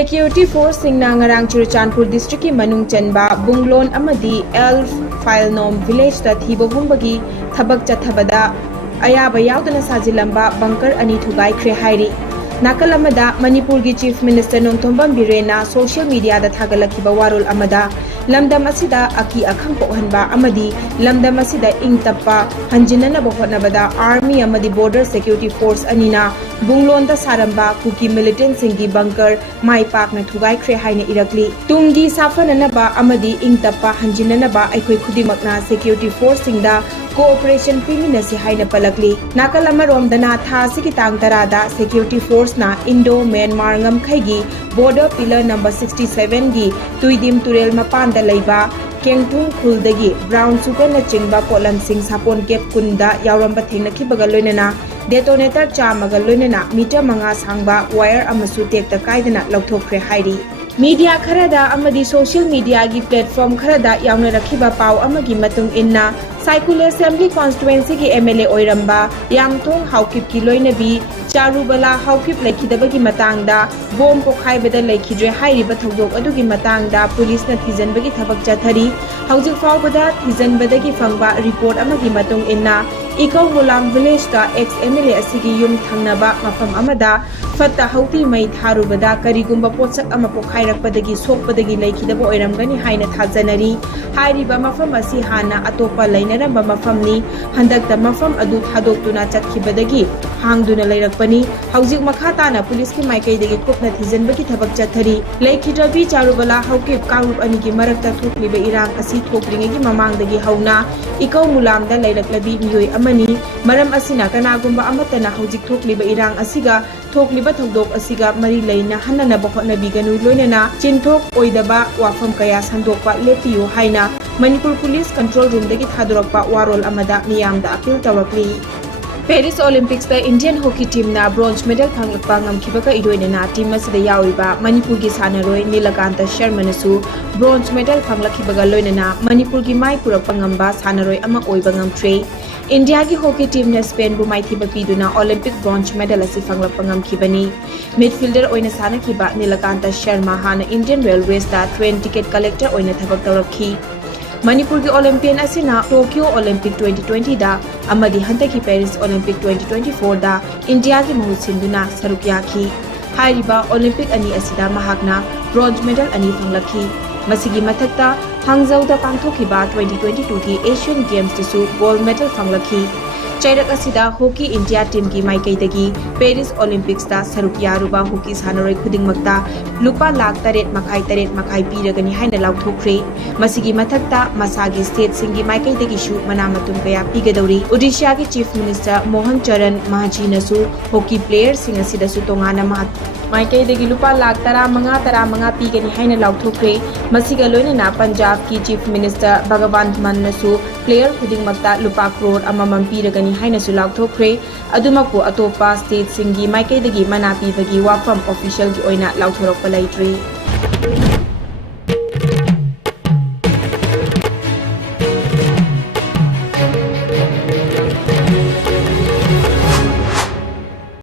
Security Force Singna ngarang Churachandpur District ki manung chanba Bunglon amadi Elf Filenom Village ta thiba humbagi thabak chathabada ayaba yaudana sajilamba bunker ani thugai khre hairi nakal amada Manipur gi Chief Minister Nongthombam Birena social media da thagalakiba warol amada lamdam asida aki akhang pohanba amadi lamdam asida ingtappa hanjinana bohonabada army amadi border security force anina bunglon da saramba kuki militant singi bunker mai pak na thugai khre haina irakli tungi safanana ba amadi ingtappa hanjinana ba aikhoi khudimakna security force singda cooperation piminasi haina palakli nakal amarom dana tha sigi tang tarada security force na Indo Myanmar ngam khaigi border pillar number 67 gi tuidim turel mapan da leiba Kengtung Khuldagi brown sugar na chingba polam sing sapon kep kunda yauramba thengnakibaga loinana detonator chamaga loinana meter manga sangba wire amasu tekta kaidana lauthokre hairi media kharada amadi social media gi platform kharada yauna rakhiba pau amagi matung inna Saikul Assembly Constituency ki MLA oiramba Yamthong Haukip ki loinabi Charubala Haukip laikidabagi matangda bom pokhaibada laikidre hairiba thogdok adugi matangda police na thijanbagi thabak chathari haujik faubada thijanbadagi fangba report amagi matung inna Ikaw Mulam Village ka ex-MLA asigi yum thangnaba mafam amada fatta hauti mai tharubada karigumba potsak ama pokhairakpadagi sokpadagi laikidaba oiramgani haina thajanari hairiba mafam asi hana atopa lainaramba mafamni handakta mafam adu thadoktuna chatkibadagi hangduna lairakpani haujik makhatana police ki maikaidagi kopna thijanbagi thabak chathari laikhidrabi charubala haukip karup anigi marakta thokliba irang asi thokringegi mamangdagi hauna Ikaw Mulamda lailaklabi miyoi amani maram asina kanagumba amatana haujik thokliba irang asiga thokliba thogdok asiga mari laina hanana bahotnabi ganu loinana chinthok oidaba wafam kaya sandokpa lepiyo haina Manipur Police Control Room dagi thadorakpa warol amada miyamda appeal tawrakli Paris Olympics da Indian hockey team na bronze medal phanglakpa ngamkhibaga idoinana team asida yauriba Manipur gi sanaroi Nilakanta Sharma nasu bronze medal phanglakhibaga loinana Manipur gi mai purakpa ngamba sanaroi ama oiba ngamtre India ki hockey team na Spain bu maithiba piduna Olympic bronze medal asi phanglakpa ngamkhibani midfielder oina sanakhiba Nilakanta Sharma hana Indian Railways da train ticket collector oina thabak tawrakhi Manipur ki Olympian asina Tokyo Olympic 2020 da amadi handaki Paris Olympic 2024 da India ki mahut sinduna saruk yakhi hairiba Olympic ani asida mahakna bronze medal ani phanglakhi masigi mathakta Hangzhou da pangthokiba 2022 ki Asian Games tisu gold medal phanglakhi Chairak asida hockey India team ki maikaidagi Paris Olympics da saruk yaruba hockey sanaroi khudingmakta lupa lakh 8.5 piragani haina lauthokre masigi mathakta masagi state singi maikaidagi shu manamatum kaya pigadauri Odisha ki Chief Minister Mohan Charan Mahaji nasu hockey player sing asida su tongana maikaidagi lupa lakh 10 pigani haina lauthokre masiga loinana Punjab ki Chief Minister Bhagwant Mann nasu player khudingmakta lupa crore amamam piragani haina su lauthokre adumaku atopa state singi maikaidagi mana pibagi wafam official gi oina lauthorakpa laitri